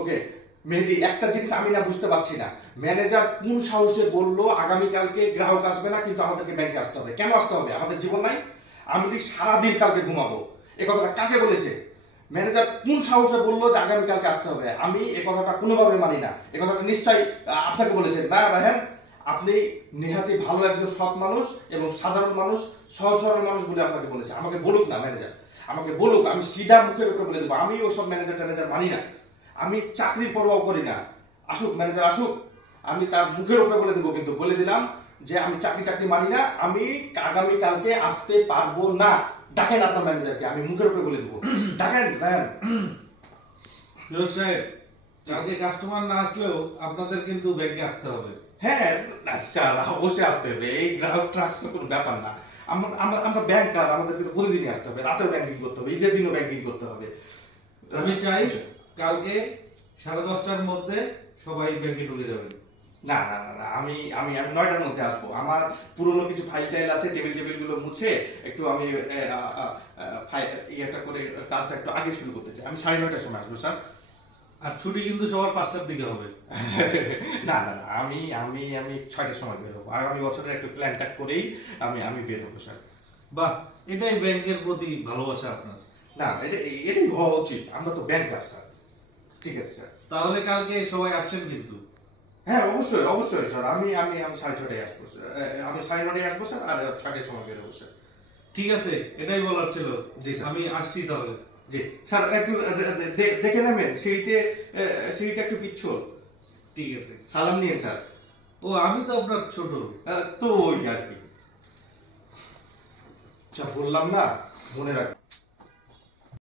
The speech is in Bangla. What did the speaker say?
ওকে মেহেদি, একটা জিনিস আমি না বুঝতে পারছি না, ম্যানেজার কোন সাহসে বললো আগামীকালকে গ্রাহক আসবে না কিন্তু আমাদেরকে ব্যাংকে আসতে হবে? কেন আসতে হবে? আমাদের জীবন নাই? আমি কি সারাদিন কালকে ঘুমাবো? এই কথাটা কাকে বলেছে? ম্যানেজার কোন সাহসে বললো যে আগামীকালকে আসতে হবে? আমি এই কথাটা কোনোভাবে মানি না। এই কথাটা নিশ্চয়ই আপনাকে বলেছেন না রাহেন? আপনি নেহাতি ভালো একজন সৎ মানুষ এবং সাধারণ মানুষ, সহজ সরল মানুষ বলে আপনাকে বলেছে। আমাকে বলুক না ম্যানেজার, আমাকে বলুক, আমি সিধা মুখের উপরে বলে দেবো। আমি ওসব ম্যানেজার ট্যানেজার মানি না, আমি চাকরির পরোয়াও করি না। আসুক ম্যানেজার আসুক, আমি তার মুখের উপরে বলে দেবো, কিন্তু বলে দিলাম যে আমি চাকরি টাকরি মানি না, আমি আগামীকালকে আসতে পারবো না। ডাকেন আপনার ম্যানেজারকে, আমি মুখের উপরে বলে দেবো। ডাকেন ভাইয়ান। ফিরোজ সাহেব, কালকে কাস্টমার না আসলেও আপনাদের কিন্তু ব্যাংকে আসতে হবে। হ্যাঁ আচ্ছা, অবশ্যই আসতে হবে। এই গ্রাহক ট্রাক তো কোনো ব্যাপার না। আমরা ব্যাংকার, আমাদের কিন্তু প্রতিদিনই আসতে হবে, রাতেও ব্যাংকিং করতে হবে, ঈদের দিনও ব্যাংকিং করতে হবে। আমি চাই কালকে 10:30টার মধ্যে সবাই ব্যাংকে ঢুকে যাবেন। না না না না, আমি আমি আমি 9টার মধ্যে আসবো। আমার পুরনো কিছু ফাইল টাইল আছে, টেবিল গুলো মুছে একটু আমি ইয়েটা করে কাজটা একটু আগে শুরু করতে চাই। আমি 9:30টার সময় আসবো স্যার। আর ছুটি কিন্তু সবার 5টার দিকে হবে। না না না, আমি আমি আমি 6টার সময় বের হবো। আগামী বছরের একটু প্ল্যানটা করেই আমি বের হবো স্যার। বাহ, এটাই ব্যাংকের প্রতি ভালোবাসা আপনার। না এটাই হওয়া উচিত, আমরা তো ব্যাংকার স্যার। ঠিক আছে স্যার। তাহলে কালকে সবাই আসছেন কিন্তু? হ্যাঁ অবশ্যই অবশ্যই স্যার, আমি আমি আমি 6:30টায় আসবো স্যার। আমি 9:30টায় আসবো স্যার, আর 6টার সময় বের হবো স্যার। ঠিক আছে, এটাই বলার ছিল। জি স্যার। আমি আসছি তাহলে। জি স্যার, একটু দেখে নেবেন সিঁড়িটা একটু পিচ্ছিল। ঠিক আছে। সালাম নিয়ে স্যার। ও, আমি তো আপনার ছোট। তো ওই আর কি। আচ্ছা বললাম না, মনে রাখ।